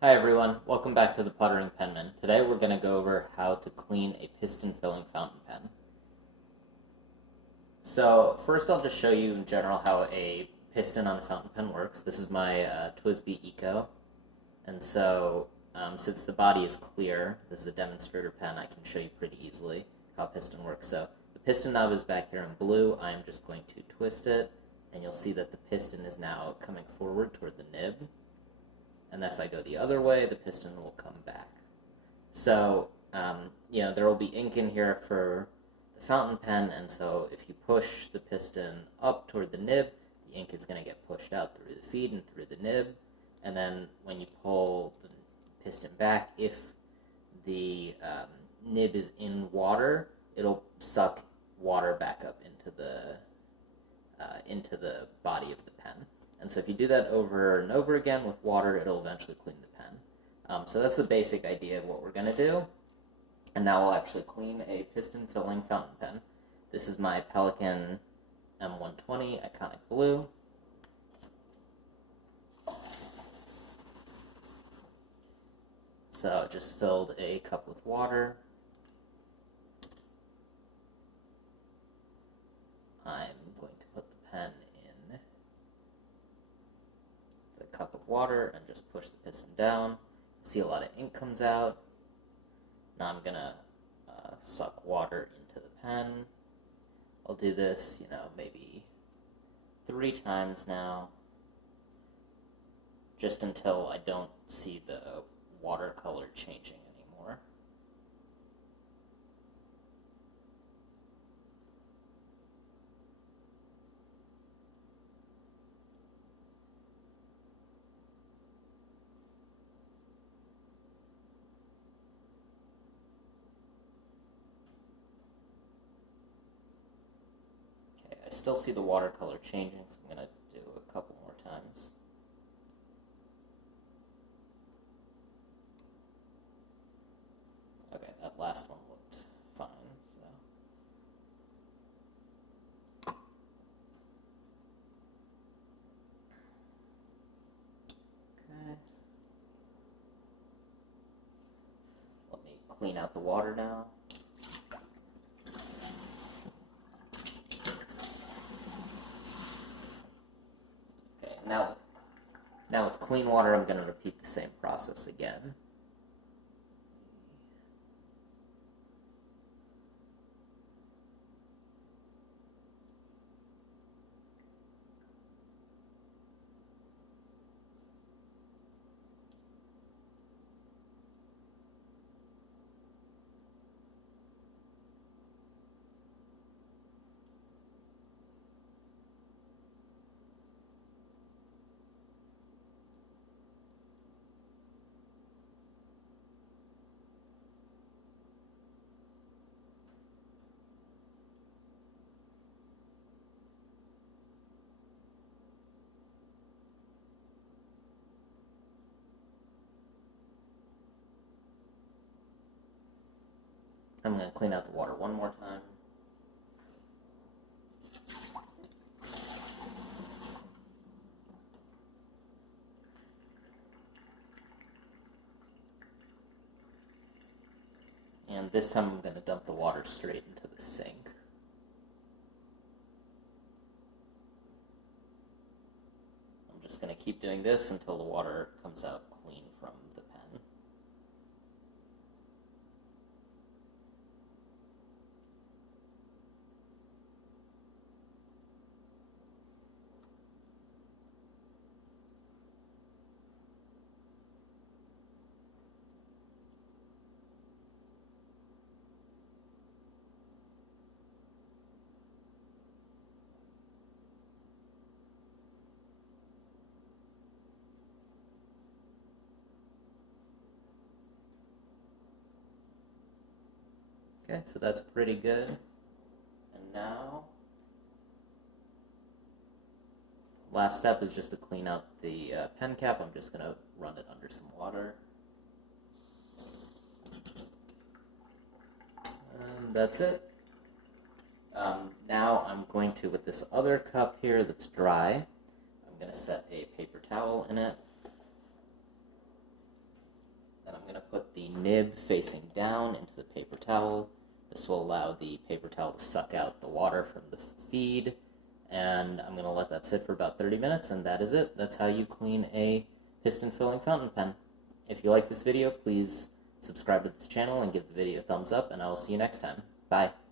Hi everyone, welcome back to the Puttering Penman. Today we're going to go over how to clean a piston filling fountain pen. So first I'll just show you in general how a piston on a fountain pen works. This is my TWSBI Eco, and so since the body is clear, this is a demonstrator pen, I can show you pretty easily how a piston works. So the piston knob is back here in blue. I am just going to twist it, and you'll see that the piston is now coming forward toward the nib. And if I go the other way, the piston will come back. So, there will be ink in here for the fountain pen, and so if you push the piston up toward the nib, the ink is going to get pushed out through the feed and through the nib. And then when you pull the piston back, if the nib is in water, it'll suck water back up into the body of the pen. And so if you do that over and over again with water, it'll eventually clean the pen. So that's the basic idea of what we're going to do. And now we'll actually clean a piston filling fountain pen. This is my Pelican M120 Iconic Blue. So just filled a cup with water. I'm going to put the pen in the cup of water and just push the piston down. See, a lot of ink comes out. Now I'm gonna suck water into the pen. I'll do this, maybe 3 times now, just until I don't see the watercolor changing anymore. I still see the watercolor changing, so I'm going to do a couple more times. Okay, that last one looked fine, so. Okay. Let me clean out the water now. Now with clean water, I'm going to repeat the same process again. I'm going to clean out the water one more time. And this time I'm going to dump the water straight into the sink. I'm just going to keep doing this until the water comes out clean from the pen. Okay, so that's pretty good. And now, last step is just to clean out the pen cap. I'm just going to run it under some water. And that's it. Now I'm going to, with this other cup here that's dry, I'm going to set a paper towel in it. nib facing down into the paper towel. This will allow the paper towel to suck out the water from the feed, and I'm going to let that sit for about 30 minutes, and that is it. That's how you clean a piston filling fountain pen. If you like this video, please subscribe to this channel and give the video a thumbs up, and I will see you next time. Bye.